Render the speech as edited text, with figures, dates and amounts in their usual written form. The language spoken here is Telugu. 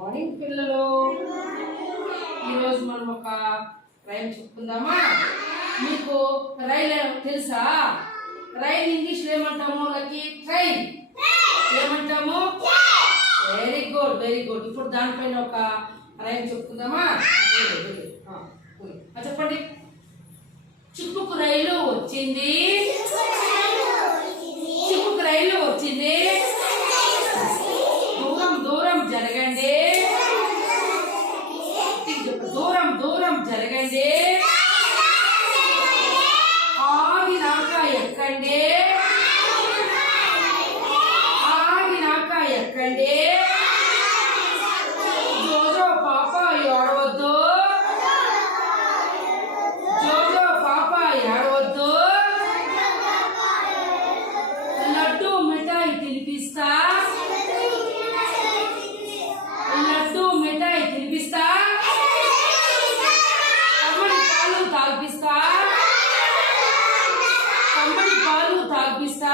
మార్నింగ్ పిల్లలు. ఈరోజు మనం ఒక రైమ్ చెప్పుకుందామా? మీకు రైలు తెలుసా? రైలు ఇంగ్లీష్లో ఏమంటాము? లక్కీ ట్రైన్ ఏమంటాము? Very good, very good. ఇప్పుడు దానిపైన ఒక రైమ్ చెప్పుకుందామా? చెప్పండి. చిక్కుకు రైలు వచ్చింది, చిక్కుకు రైలు వచ్చింది, దూరం దూరం జరగండి, దూరం దూరం జరగండి, ఆగినాక ఎక్కండి, ఆగినాక ఎక్కండి, జోజో పాప ఏడవద్దు, జోజో పాప ఏడవద్దు, లడ్డు మిఠాయి తినిపిస్తా, లడ్డు మిఠాయి తినిపిస్తా, కమ్మడి పాలు తాగిపిస్తా, కమ్మడి పాలు తాగిపిస్తా,